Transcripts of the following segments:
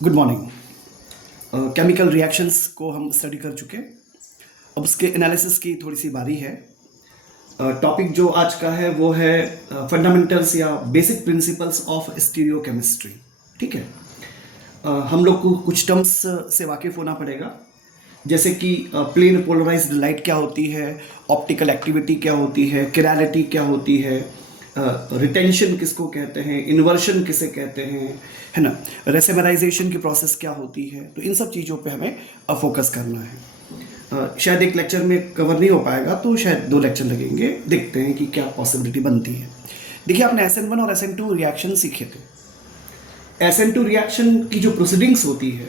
Good morning. Chemical reactions को हम study कर चुके। अब उसके एनालिसिस की थोड़ी सी बारी है। टॉपिक जो आज का है वो है फंडामेंटल्स या बेसिक प्रिंसिपल्स ऑफ स्टीरियोकेमिस्ट्री। ठीक है। हम लोग को कुछ टर्म्स से वाकिफ होना पड़ेगा, जैसे कि प्लेन पोलराइज्ड लाइट क्या होती है, ऑप्टिकल एक्टिविटी क्या होती है, किरैलिटी क्या होती है, रिटेंशन किसको कहते हैं, इन्वर्शन किसे कहते हैं, है ना, रेसेमराइजेशन की प्रोसेस क्या होती है। तो इन सब चीज़ों पे हमें फोकस करना है। शायद एक लेक्चर में कवर नहीं हो पाएगा, तो शायद 2 लेक्चर लगेंगे। देखते हैं कि क्या पॉसिबिलिटी बनती है। देखिए, आपने SN1 और SN2 रिएक्शन सीखे थे। SN2 रिएक्शन की जो प्रोसीडिंग्स होती है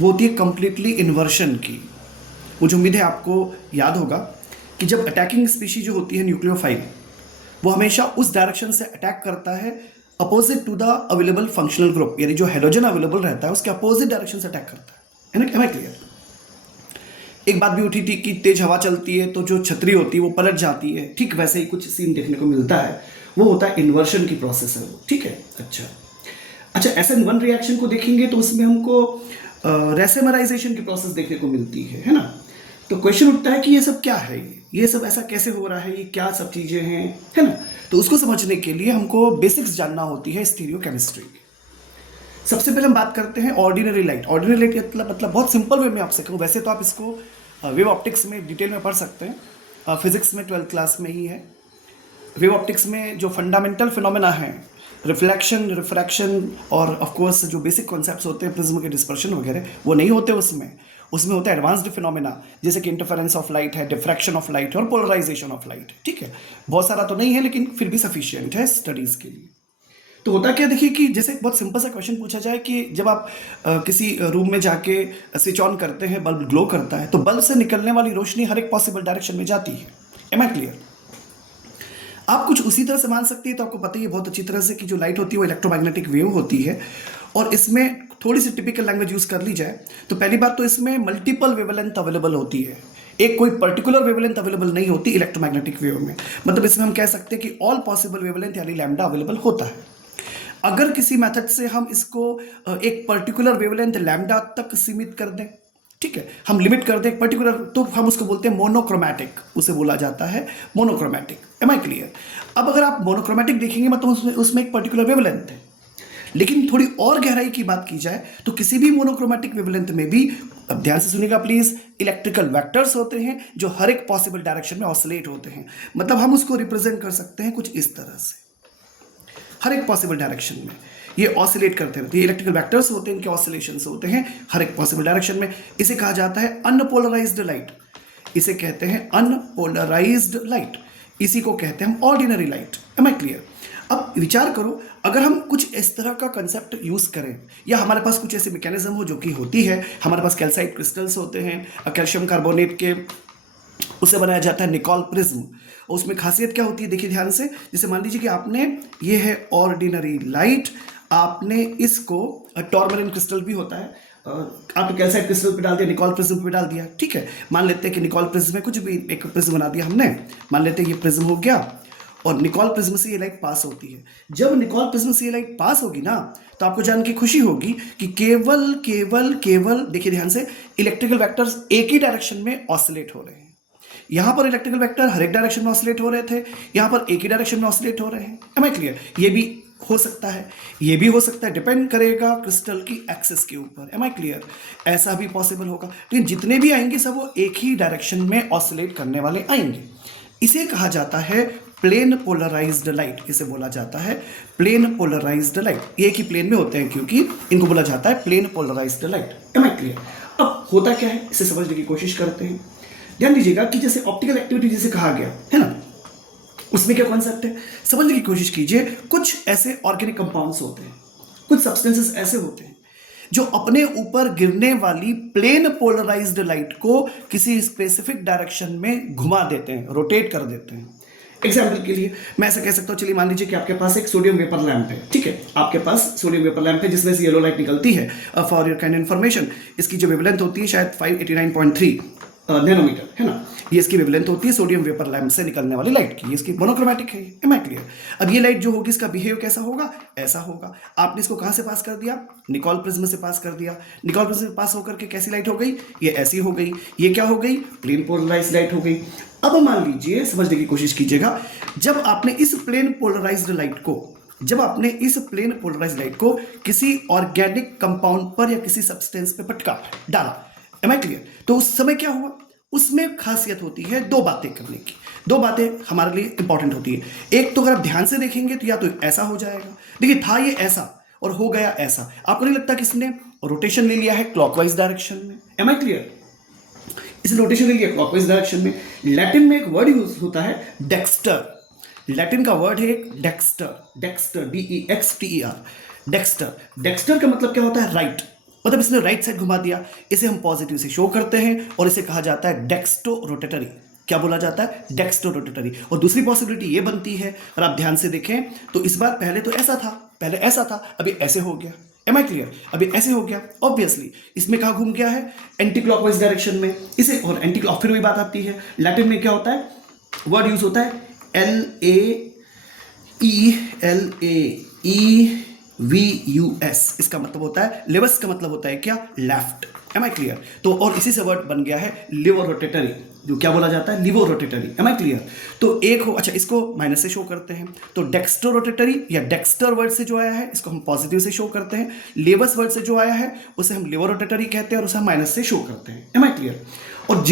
वो होती है कंप्लीटली इन्वर्शन की। मुझे उम्मीद है आपको याद होगा कि जब अटैकिंग स्पीशीज जो होती है न्यूक्लियोफाइल, वो हमेशा उस डायरेक्शन से अटैक करता है opposite to the available functional group, यानी जो हेलोजन अवेलेबल रहता है उसके अपोजिट डायरेक्शन से अटैक करता है ना। Am I clear? एक बात भी उठी थी कि तेज हवा चलती है तो जो छतरी होती है वो पलट जाती है। ठीक वैसे ही कुछ सीन देखने को मिलता है, वो होता है इन्वर्शन की प्रोसेस है वो। ठीक है। अच्छा, SN1 रिएक्शन को देखेंगे तो उसमें हमको रेसेमराइजेशन की प्रोसेस देखने को मिलती है ना। तो क्वेश्चन उठता है कि ये सब क्या है, ये सब ऐसा कैसे हो रहा है, ये क्या सब चीज़ें हैं, है ना। तो उसको समझने के लिए हमको बेसिक्स जानना होती है स्टीरियोकेमिस्ट्री की। सबसे पहले हम बात करते हैं ऑर्डिनरी लाइट। ऑर्डिनरी लाइट मतलब बहुत सिंपल वे में आपसे कहूँ, वैसे तो आप इसको वेव ऑप्टिक्स में डिटेल में पढ़ सकते हैं, फिजिक्स में 12th क्लास में ही है। वेव ऑप्टिक्स में जो फंडामेंटल फिनोमेना है, रिफ्लेक्शन, रिफ्रैक्शन और ऑफ कोर्स जो बेसिक कॉन्सेप्ट्स होते हैं प्रिज्म के डिस्पर्शन वगैरह, वो नहीं होते उसमें होता है एडवांस्ड फिनोमेना, जैसे कि इंटरफेरेंस ऑफ लाइट है, डिफ्रैक्शन ऑफ लाइट है और पोलराइजेशन ऑफ लाइट। ठीक है। बहुत सारा तो नहीं है, लेकिन फिर भी सफिशियंट है स्टडीज़ के लिए। तो होता क्या, देखिए कि जैसे बहुत सिंपल सा क्वेश्चन पूछा जाए कि जब आप किसी रूम में जाके स्विच ऑन करते हैं, बल्ब ग्लो करता है, तो बल्ब से निकलने वाली रोशनी हर एक पॉसिबल डायरेक्शन में जाती है। Am I clear? आप कुछ उसी तरह से मान सकते हैं, तो आपको पता ही है बहुत अच्छी तरह से कि जो लाइट होती है वो इलेक्ट्रोमैग्नेटिक वेव होती है। और इसमें थोड़ी सी टिपिकल लैंग्वेज यूज़ कर ली जाए तो पहली बात तो इसमें मल्टीपल वेवलेंथ अवेलेबल होती है, एक कोई पर्टिकुलर वेवलेंथ अवेलेबल नहीं होती इलेक्ट्रोमैग्नेटिक वेव में। मतलब इसमें हम कह सकते हैं कि ऑल पॉसिबल वेवलेंथ यानी लैम्डा अवेलेबल होता है। अगर किसी मेथड से हम इसको एक पर्टिकुलर वेवलेंथ लैम्डा तक सीमित कर दें, ठीक है, हम लिमिट कर दें एक पर्टिकुलर, तो हम उसको बोलते हैं मोनोक्रोमैटिक, उसे बोला जाता है मोनोक्रोमैटिक। M I clear? अब अगर आप मोनोक्रोमैटिक देखेंगे मतलब उसमें एक पर्टिकुलर वेवलेंथ है, लेकिन थोड़ी और गहराई की बात की जाए तो किसी भी मोनोक्रोमैटिक वेवलेंथ में भी, अब ध्यान से सुनिएगा प्लीज, इलेक्ट्रिकल वेक्टर्स होते हैं जो हर एक पॉसिबल डायरेक्शन में ऑसिलेट होते हैं। मतलब हम उसको रिप्रेजेंट कर सकते हैं कुछ इस तरह से, हर एक पॉसिबल डायरेक्शन में ये ऑसिलेट करते रहते हैं। इलेक्ट्रिकल वेक्टर्स होते हैं, इनके ऑसिलेशंस होते हैं हर एक पॉसिबल डायरेक्शन में। इसे कहा जाता है अनपोलराइज्ड लाइट, इसे कहते हैं अनपोलराइज्ड लाइट, इसी को कहते हैं हम ordinary light. Am I clear? अब विचार करो, अगर हम कुछ इस तरह का कंसेप्ट यूज करें, या हमारे पास कुछ ऐसी मैकेनिज्म हो जो कि होती है, हमारे पास कैल्साइट क्रिस्टल्स होते हैं कैल्शियम कार्बोनेट के, उसे बनाया जाता है निकॉल प्रिज्म। उसमें खासियत क्या होती है, देखिए ध्यान से, जैसे मान लीजिए कि आपने, ये है ऑर्डिनरी लाइट, आपने इसको टॉर्मलिन क्रिस्टल भी होता है, आप कैल्साइट क्रिस्टल पे डाल दिया, निकॉल प्रिज्म पे डाल दिया। ठीक है, मान लेते हैं कि निकॉल प्रिज्म में कुछ भी एक प्रिज्म बना दिया हमने, मान लेते हैं ये प्रिज्म हो गया और निकॉल प्रिज्म से ये लाइट पास होती है। जब निकॉल प्रिज्म से ये लाइट पास होगी ना, तो आपको जान के खुशी होगी कि केवल केवल केवल, देखिए ध्यान से, इलेक्ट्रिकल वेक्टर्स एक ही डायरेक्शन में ऑसिलेट हो रहे हैं। यहां पर इलेक्ट्रिकल वेक्टर हर एक डायरेक्शन में ऑसिलेट हो रहे थे, यहां पर एक ही डायरेक्शन में ऑसिलेट हो रहे हैं। Am I clear? ये भी हो सकता है, ये भी हो सकता है, डिपेंड करेगा क्रिस्टल की एक्सिस के ऊपर। Am I clear? ऐसा भी पॉसिबल होगा, लेकिन जितने भी आएंगे सब वो एक ही डायरेक्शन में ऑसिलेट करने वाले आएंगे। इसे कहा जाता है प्लेन पोलराइज्ड लाइट, इसे बोला जाता है प्लेन पोलराइज्ड लाइट। एक ही प्लेन में होते हैं क्योंकि इनको बोला जाता है plane polarised light. Am I clear? अब होता क्या है, इसे समझने की कोशिश करते हैं। ध्यान दीजिएगा कि जैसे ऑप्टिकल एक्टिविटी जिसे कहा गया है ना, उसमें क्या कॉन्सेप्ट है समझने की कोशिश कीजिए। कुछ ऐसे ऑर्गेनिक कंपाउंड्स होते हैं, कुछ सब्सटेंसेस ऐसे होते हैं जो अपने ऊपर गिरने वाली प्लेन पोलराइज्ड लाइट को किसी स्पेसिफिक डायरेक्शन में घुमा देते हैं, रोटेट कर देते हैं। एग्जाम्पल के लिए मैं ऐसा कह सकता हूँ, चलिए मान लीजिए कि आपके पास एक सोडियम वेपर लैंप है। ठीक है, आपके पास सोडियम वेपर लैंप है जिसमें से येलो लाइट निकलती है। फॉर योर काइंड इन्फॉर्मेशन, इसकी जो वेवलेंथ होती है शायद 589.3 नैनोमीटर, है ना। ये इसकी वेवलेंथ होती है सोडियम वेपर लैंप से निकलने वाली लाइट की। ये इसकी मोनोक्रोमैटिक है, एम आई क्लियर। अब ये लाइट जो होगी इसका बिहेव कैसा होगा, ऐसा होगा। आपने इसको कहाँ से पास कर दिया, निकोल प्रिज्म से पास कर दिया। निकोल प्रिज्म से पास होकर के कैसी लाइट हो गई, ये ऐसी हो गई। ये क्या हो गई, प्लेन पोलराइज्ड लाइट हो गई। अब मान लीजिए, समझने की कोशिश कीजिएगा, जब आपने इस प्लेन पोलराइज्ड लाइट को किसी ऑर्गेनिक कंपाउंड पर या किसी सब्सटेंस पे पटका डाला, एम आई क्लियर, तो उस समय क्या हुआ, उसमें खासियत होती है दो बातें करने की। दो बातें हमारे लिए इंपॉर्टेंट होती है। एक तो अगर आप ध्यान से देखेंगे तो या तो ऐसा हो जाएगा, देखिए था ये ऐसा और हो गया ऐसा। आपको नहीं लगता कि इसने रोटेशन ले लिया है क्लॉकवाइज डायरेक्शन में, एम आई क्लियर। इसने रोटेशन ले लिया क्लॉकवाइज डायरेक्शन में। लैटिन में एक वर्ड यूज होता है डेक्स्टर। लैटिन का वर्ड है एक Dexter, Dexter, DEXTER, Dexter. Dexter का मतलब क्या होता है, राइट, मतलब इसने राइट साइड घुमा दिया। इसे हम पॉजिटिव से शो करते हैं और इसे कहा जाता है डेक्स्टो रोटेटरी। क्या बोला जाता है, डेक्स्टो रोटेटरी। और दूसरी पॉसिबिलिटी ये बनती है, अगर आप ध्यान से देखें तो इस बार पहले तो ऐसा था, पहले ऐसा था, अभी ऐसे हो गया, एम आई क्लियर, अभी ऐसे हो गया। ऑब्वियसली इसमें कहाँ घूम गया है, एंटी क्लॉकवाइज डायरेक्शन में। इसे और एंटी क्लॉक, फिर वही बात आती है, लैटिन में क्या होता है, वर्ड यूज होता है LAEVUS। इसका मतलब होता है लेवस, का मतलब होता है क्या, लेफ्ट, एम आई क्लियर। तो और इसी से वर्ड बन गया है लिवर रोटेटरी, जो क्या बोला जाता है, laevorotatory, am I clear. तो एक हो, अच्छा इसको माइनस से शो करते हैं, तो डेक्स्टो रोटेटरी या डेक्स्टर वर्ड से जो आया है इसको हम पॉजिटिव से शो करते हैं। लेवस वर्ड से जो आया है उसे हम लिवर रोटेटरी कहते हैं और उसे हम माइनस से शो करते हैं, एम आई क्लियर। और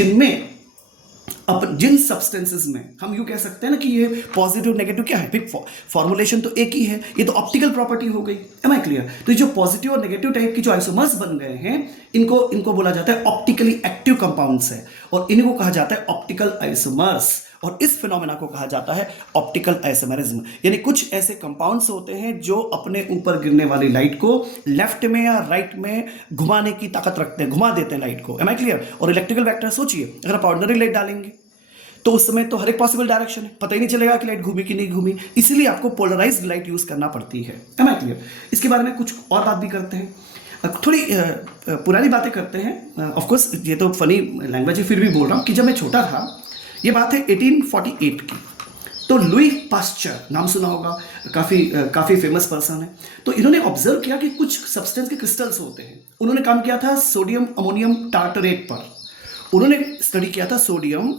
जिन सब्सटेंसेस में हम यूं कह सकते हैं ना कि ये पॉजिटिव नेगेटिव क्या है, फिर फॉर्मुलेशन तो एक ही है, ये तो ऑप्टिकल प्रॉपर्टी हो गई, एम आई क्लियर। तो ये जो पॉजिटिव और नेगेटिव टाइप की जो आइसोमर्स बन गए हैं, इनको बोला जाता है ऑप्टिकली एक्टिव कंपाउंड्स है, और इनको कहा जाता है ऑप्टिकल आइसोमर्स। और इस फिनोमेना को कहा जाता है ऑप्टिकल आइसोमेरिज्म। यानी कुछ ऐसे कंपाउंड्स होते हैं जो अपने ऊपर गिरने वाली लाइट को लेफ्ट में या राइट में घुमाने की ताकत रखते हैं, घुमा देते हैं लाइट को, एम आई क्लियर। और इलेक्ट्रिकल वेक्टर सोचिए, अगर आप ऑर्डिनरी लाइट डालेंगे तो उस समय तो हर एक पॉसिबल डायरेक्शन है, पता ही नहीं चलेगा कि लाइट घूमी कि नहीं घूमी, इसलिए आपको पोलराइज्ड लाइट यूज करना पड़ती है, एम आई क्लियर। इसके बारे में कुछ और बात भी करते हैं, थोड़ी पुरानी बातें करते हैं। ऑफ कोर्स ये तो फनी लैंग्वेज है, फिर भी बोल रहा हूँ कि जब मैं छोटा था, ये बात है 1848 की, तो लुई पास्चर नाम सुना होगा, काफ़ी फेमस पर्सन है। तो इन्होंने ऑब्जर्व किया कि कुछ सब्सटेंस के क्रिस्टल्स होते हैं। उन्होंने काम किया था सोडियम अमोनियम टार्टरेट पर। उन्होंने स्टडी किया था sodium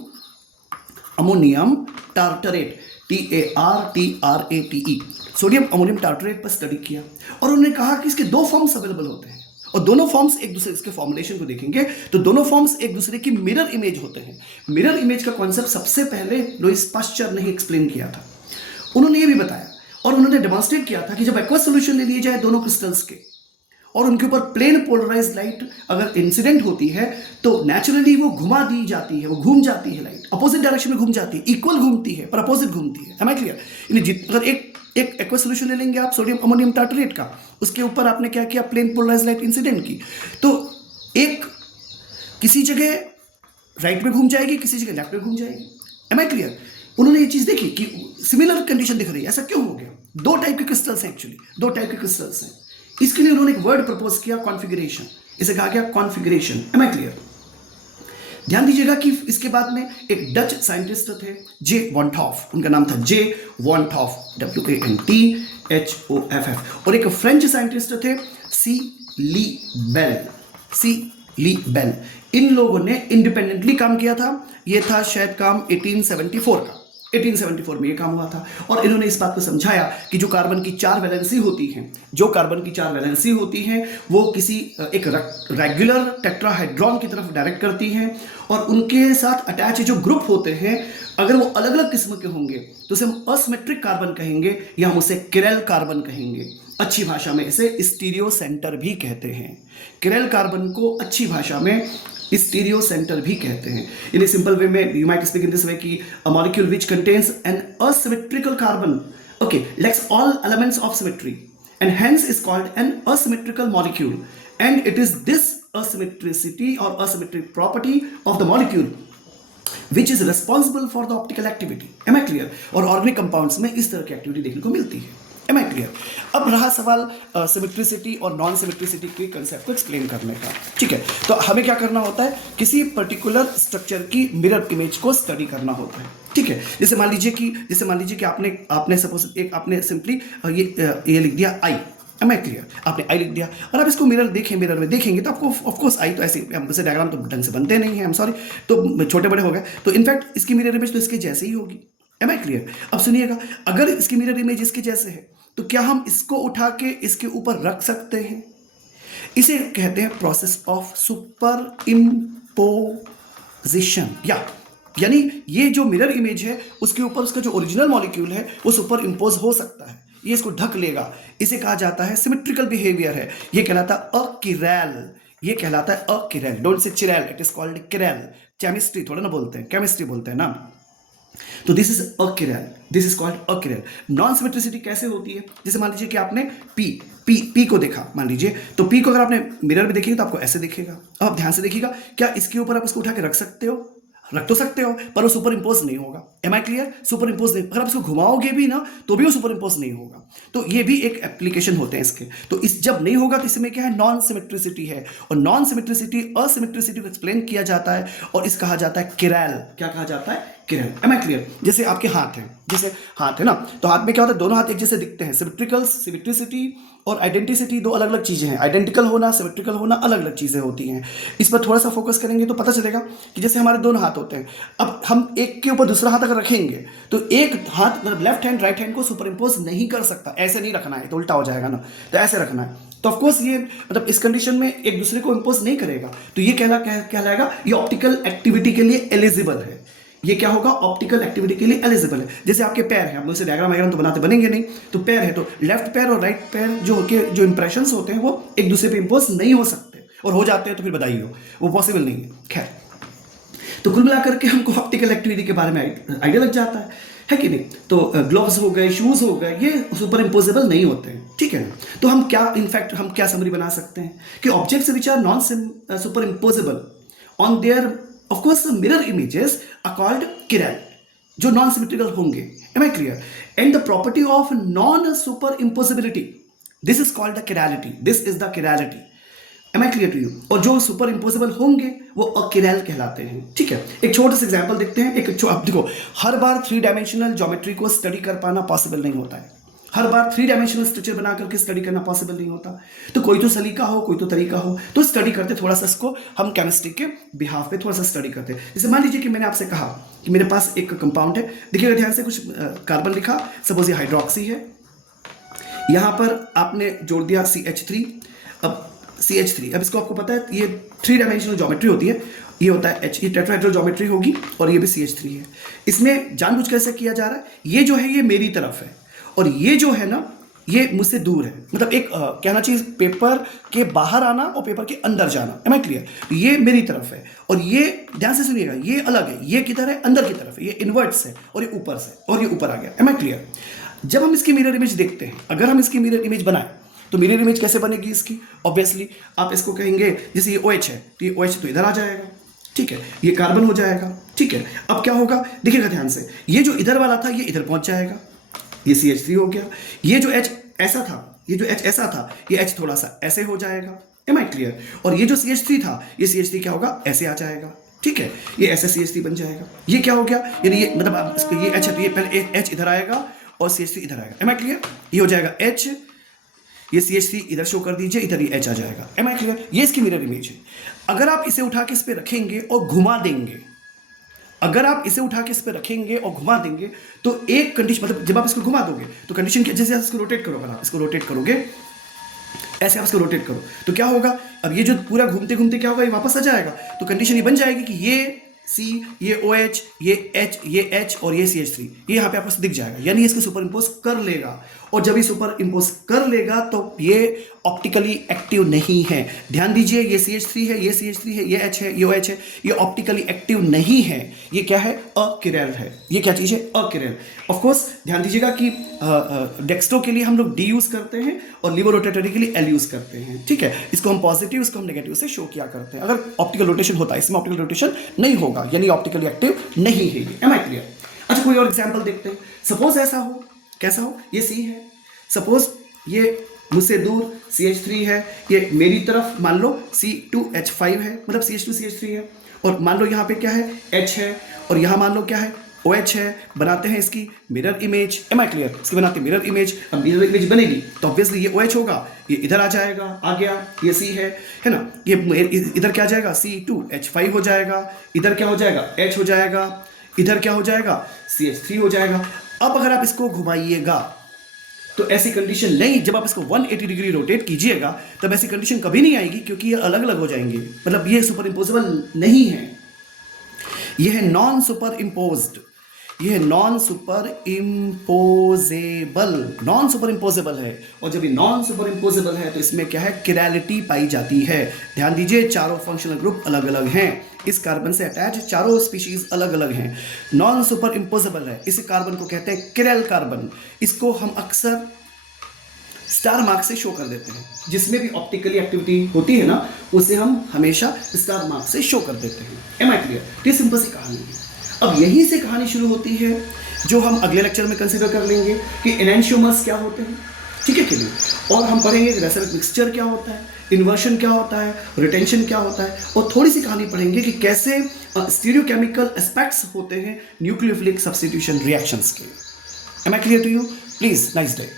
ammonium tartrate, TARTRATE, sodium ammonium tartrate पर स्टडी किया। और उन्होंने कहा कि इसके दो फॉर्म्स अवेलेबल होते हैं, और दोनों फॉर्म्स एक दूसरे, इसके फॉर्मुलेशन को देखेंगे तो दोनों फॉर्म्स एक दूसरे की मिरर इमेज होते हैं। मिरर इमेज का कॉन्सेप्ट सबसे पहले लुईस पास्चर ने ही एक्सप्लेन किया था। उन्होंने ये भी बताया और उन्होंने डेमोन्स्ट्रेट किया था कि जब एक्वस सोल्यूशन ले लिए जाए दोनों क्रिस्टल्स के और उनके ऊपर प्लेन पोलराइज्ड लाइट अगर इंसिडेंट होती है तो नेचुरली वो घुमा दी जाती है, वो घूम जाती है, लाइट अपोजिट डायरेक्शन में घूम जाती है, इक्वल घूमती है पर अपोजिट घूमती है, एम आई क्लियर। अगर एक एक्वस सोल्यूशन ले लेंगे आप सोडियम अमोनियम टार्टरेट का, उसके ऊपर आपने क्या किया, प्लेन पोलराइज्ड लाइट इंसिडेंट की, तो एक किसी जगह राइट में घूम जाएगी, किसी जगह लेफ्ट में घूम जाएगी, एम आई क्लियर। उन्होंने ये चीज देखी कि सिमिलर कंडीशन दिख रही है, ऐसा क्यों हो गया, दो टाइप के क्रिस्टल्स हैं, एक्चुअली दो टाइप के क्रिस्टल्स हैं। इसके लिए उन्होंने एक वर्ड प्रपोज किया, कॉन्फिगरेशन, इसे कहा गया कॉन्फिगरेशन, एम आई क्लियर। ध्यान दीजिएगा कि इसके बाद में एक डच साइंटिस्ट थे जे वॉन हॉफ, उनका नाम था जे वॉन हॉफ, WANTHOFF, और एक फ्रेंच साइंटिस्ट थे सी ली बेल। इन लोगों ने इंडिपेंडेंटली काम किया था। ये था शायद काम 1874 का, 1874 में ये काम हुआ था। और इन्होंने इस बात को समझाया कि जो कार्बन की चार वैलेंसी होती हैं, वो किसी एक रेगुलर टेट्राहाइड्रॉन की तरफ डायरेक्ट करती हैं, और उनके साथ अटैच जो ग्रुप होते हैं अगर वो अलग अलग किस्म के होंगे तो उसे हम असिमेट्रिक कार्बन कहेंगे या हम उसे किरेल कार्बन कहेंगे। अच्छी भाषा में इसे स्टीरियो सेंटर भी कहते हैं। किरेल कार्बन को अच्छी भाषा में स्टीरियो सेंटर भी कहते हैं। इन सिंपल वे में you might speak in this way कि a molecule which contains an asymmetrical carbon, okay, lacks all elements of symmetry and hence is called an asymmetrical molecule, and it is this asymmetricity or asymmetric property of the molecule which is responsible for the optical activity, am I clear। और organic compounds में इस तरह की activity देखने को मिलती है। Am I clear? अब रहा सवाल सिमेट्रिसिटी और नॉन सिमेट्रिसिटी के कंसेप्ट को एक्सप्लेन करने का, ठीक है? तो हमें क्या करना होता है, किसी पर्टिकुलर स्ट्रक्चर की मिरर इमेज को स्टडी करना होता है, ठीक है? जैसे मान लीजिए कि आपने सपोज एक आपने सिंपली ये लिख दिया आई, एम आई क्लियर? आपने आई लिख दिया और आप इसको मिरर में देखेंगे तो आपको ऑफकोर्स आई तो ऐसे डायग्राम तो ढंग से बनते नहीं है, आई एम सॉरी, तो छोटे बड़े हो गए, तो इनफैक्ट इसकी मिरर इमेज तो इसके जैसे ही होगी, एम आई क्लियर? अब सुनिएगा, अगर इसकी मिरर इमेज इसके जैसे है तो क्या हम इसको उठा के इसके ऊपर रख सकते हैं? इसे कहते हैं प्रोसेस ऑफ सुपर इम्पोजिशन, यानी ये जो मिरर इमेज है उसके ऊपर उसका जो ओरिजिनल मॉलिक्यूल है वो सुपर इम्पोज हो सकता है, ये इसको ढक लेगा, इसे कहा जाता है सिमेट्रिकल बिहेवियर है, ये कहलाता है achiral, don't say chiral, it is called chiral, chemistry थोड़ा ना बोलते हैं, केमिस्ट्री बोलते हैं ना, तो this is achiral, this is called achiral. Non symmetricity कैसे होती है? जैसे मान लीजिए कि आपने पी को देखा, मान लीजिए, तो पी को अगर आपने मिरर में देखेंगे तो आपको ऐसे दिखेगा। अब आप ध्यान से देखिएगा, क्या इसके ऊपर आप इसको उठा के रख सकते हो? रख तो सकते हो, पर वो सुपर इम्पोज नहीं होगा, am I clear? Superimpose नहीं, अगर आप इसको घुमाओगे भी ना तो भी वो सुपर इम्पोज नहीं होगा। तो ये भी एक एप्लीकेशन होते हैं इसके। तो इस जब नहीं होगा तो इसमें क्या है, नॉन सिमेट्रिसिटी है, और नॉन सिमेट्रिसिटी असिमेट्रिसिटी को एक्सप्लेन किया जाता है और इस कहा जाता है किरैल। क्या कहा जाता है? किरैल, एम आई क्लियर? जैसे आपके हाथ है, जैसे हाथ है ना, तो हाथ में क्या होता है, दोनों हाथ एक जैसे दिखते हैं। सिमेट्रिसिटी और आइडेंटिसिटी दो अलग अलग चीजें हैं, आइडेंटिकल होना, सिमेट्रिकल होना अलग अलग चीजें होती हैं। इस पर थोड़ा सा फोकस करेंगे तो पता चलेगा कि जैसे हमारे दोनों हाथ होते हैं, अब हम एक के ऊपर दूसरा हाथ अगर रखेंगे तो एक हाथ मतलब लेफ्ट हैंड राइट हैंड को सुपर इम्पोज नहीं कर सकता, ऐसे नहीं रखना है तो उल्टा हो जाएगा ना, तो ऐसे रखना है। तो ऑफकोर्स ये मतलब इस कंडीशन में एक दूसरे को इम्पोज नहीं करेगा, तो ये कहलाएगा ये ऑप्टिकल एक्टिविटी के लिए एलिजिबल है। ये क्या होगा? ऑप्टिकल एक्टिविटी के लिए एलिजिबल है। जैसे आपके पैर हैं, हम उसे डायग्राम तो बनेंगे नहीं, तो पैर है तो लेफ्ट पैर और राइट पैर जो इंप्रेशंस होते हैं वो एक दूसरे पे इंपोज नहीं हो सकते, और हो जाते हैं तो फिर बधाई हो, वो पॉसिबल नहीं है। खैर, तो कुल मिलाकर के हमको ऑप्टिकल एक्टिविटी के बारे में आइडिया लग जाता है कि नहीं? तो ग्लोव्स हो गए, शूज हो गए, ये सुपर इम्पोजेबल नहीं होते हैं, ठीक है ना? तो हम क्या समरी बना सकते हैं कि objects which are non superimposable on their of course the mirror images are called chiral, जो नॉन सिमेट्रिकल होंगे, am I clear? And the property of non superimposability, this is called the chirality, this is the chirality, am I clear to you? और जो super imposable होंगे वो अकिरैल कहलाते हैं, ठीक है? एक छोटा सा एग्जांपल देखते हैं। आप देखो, हर बार 3 डायमेंशनल ज्योमेट्री को स्टडी कर पाना पॉसिबल नहीं होता है, हर बार 3 डायमेंशनल स्ट्रक्चर बना करके स्टडी करना पॉसिबल नहीं होता, तो कोई तो सलीका हो, कोई तो तरीका हो, तो स्टडी करते थोड़ा सा इसको हम केमिस्ट्री के बिहाफ पे थोड़ा सा स्टडी करते हैं। जैसे मान लीजिए कि मैंने आपसे कहा कि मेरे पास एक कंपाउंड है, देखिएगा ध्यान से, कुछ कार्बन लिखा, सपोज ये हाइड्रोक्सी है, यहाँ पर आपने जोड़ दिया CH3, अब CH3, अब इसको आपको पता है ये 3 डायमेंशनल ज्योमेट्री होती है, ये होता है H, ये टेट्राहेड्रल ज्योमेट्री होगी, और ये भी CH3 है। इसमें जानबूझ कैसे किया जा रहा है, ये जो है ये मेरी तरफ है और ये जो है ना ये मुझसे दूर है, मतलब एक कहना चाहिए पेपर के बाहर आना और पेपर के अंदर जाना, एम आई क्लियर? ये मेरी तरफ है और ये, ध्यान से सुनिएगा, ये अलग है, ये किधर है? अंदर की तरफ है, ये इनवर्ट्स है और ये ऊपर से, और ये ऊपर आ गया, एम आई क्लियर? जब हम इसकी मिरर इमेज देखते हैं, अगर हम इसकी मिरर इमेज बनाए तो मिरर इमेज कैसे बनेगी इसकी? ऑब्वियसली आप इसको कहेंगे, जैसे ये OH है तो ये OH तो इधर आ जाएगा, ठीक है? ये कार्बन हो जाएगा, ठीक है? अब क्या होगा, देखिएगा ध्यान से, ये जो इधर वाला था ये इधर पहुंच जाएगा, ये CH3 हो गया। ये जो H ऐसा था, ये H थोड़ा सा ऐसे हो जाएगा, एम आई क्लियर? और ये जो CH3 था, ये CH3 क्या होगा, ऐसे आ जाएगा, ठीक है? ये ऐसे CH3 बन जाएगा। ये क्या हो गया, यानी ये मतलब आप इसको, ये H है तो ये पहले H इधर आएगा और CH3 इधर आएगा, एम आई क्लियर? ये हो जाएगा H, ये CH3 इधर शो कर दीजिए, इधर ये H आ जाएगा, एम आई क्लियर? ये इसकी मिरर इमेज है। अगर आप इसे उठा के इस पे रखेंगे और घुमा देंगे, अगर आप इसे उठा के इस पे रखेंगे और घुमा देंगे तो एक कंडीशन, मतलब जब आप इसको घुमा दोगे तो कंडीशन क्या, जैसे आप इसको रोटेट करोगे, आप इसको रोटेट करोगे, ऐसे आप इसको रोटेट करो तो क्या होगा, अब ये जो पूरा घूमते घूमते क्या होगा, ये वापस आ जाएगा, तो कंडीशन ये बन जाएगी कि ये C, ये OH, ये H और ये CH3, ये यहाँ पे आपको दिख जाएगा, यानी इसको सुपर इम्पोज कर लेगा, और जब ये सुपर इम्पोज कर लेगा तो ये ऑप्टिकली एक्टिव नहीं है। ध्यान दीजिए, ये CH3 है, ये CH3 है, ये H है, ये OH है, ये ऑप्टिकली एक्टिव नहीं है, ये क्या है, अकिरैल है। ये क्या चीज़ है, अकिरैल। ऑफ कोर्स ध्यान दीजिएगा कि डेक्स्ट्रो के लिए हम लोग D यूज करते हैं और लिबो रोटेटरी के लिए L यूज करते हैं, ठीक है? इसको हम पॉजिटिव, इसको हम नेगेटिव से शो किया करते हैं। अगर ऑप्टिकल रोटेशन होता है, इसमें ऑप्टिकल रोटेशन नहीं होगा, यानी ऑप्टिकली एक्टिव नहीं है ये, एम आई क्लियर? अच्छा, कोई और एग्जाम्पल देखते हैं। सपोज ऐसा हो, कैसा हो, ये C है, सपोज ये मुझसे दूर CH3 है, ये मेरी तरफ मान लो C2H5 है, मतलब CH2CH3 है, और मान लो यहाँ पे क्या है, H है, और यहाँ मान लो क्या है, OH है। बनाते हैं इसकी mirror image, am I clear? इसकी बनाते हैं मिरर इमेज। अब मिरर इमेज बनेगी तो ऑब्वियसली ये OH होगा, ये इधर आ जाएगा, आ गया, ये C है ना, ये इधर क्या आ जाएगा, C2H5 हो जाएगा, इधर क्या हो जाएगा, H हो जाएगा, इधर क्या हो जाएगा, CH3 हो जाएगा। अब अगर आप इसको घुमाइएगा तो ऐसी कंडीशन नहीं, जब आप इसको 180 डिग्री रोटेट कीजिएगा तब ऐसी कंडीशन कभी नहीं आएगी, क्योंकि ये अलग अलग हो जाएंगे, मतलब ये सुपर इम्पोजेबल नहीं है, ये है नॉन सुपर इम्पोज्ड, ये है non super imposable, non super imposable है। और जब ये नॉन सुपर इम्पोजेबल है तो इसमें क्या है, किरैलिटी पाई जाती है। ध्यान दीजिए, चारों फंक्शनल ग्रुप अलग अलग हैं, इस कार्बन से अटैच चारों स्पीशीज अलग अलग हैं, नॉन सुपर इम्पोजेबल है। इस कार्बन को कहते हैं किरैल कार्बन। इसको हम अक्सर स्टार मार्क से शो कर देते हैं, जिसमें भी ऑप्टिकली एक्टिविटी होती है ना, उसे हम हमेशा स्टार मार्क से शो कर देते हैं। Am I clear? ये सिंपल सी कहानी है। अब यहीं से कहानी शुरू होती है, जो हम अगले लेक्चर में कंसीडर कर लेंगे कि एनेंशियोमर्स क्या होते हैं, ठीक है कि नहीं, और हम पढ़ेंगे कि रेसोनेंट मिक्सचर क्या होता है, इन्वर्शन क्या होता है, रिटेंशन क्या होता है, और थोड़ी सी कहानी पढ़ेंगे कि कैसे स्टीरियोकेमिकल एस्पेक्ट्स होते हैं न्यूक्लियोफिलिक सब्स्टिट्यूशन रिएक्शंस के। Am I clear to you? Please, nice day.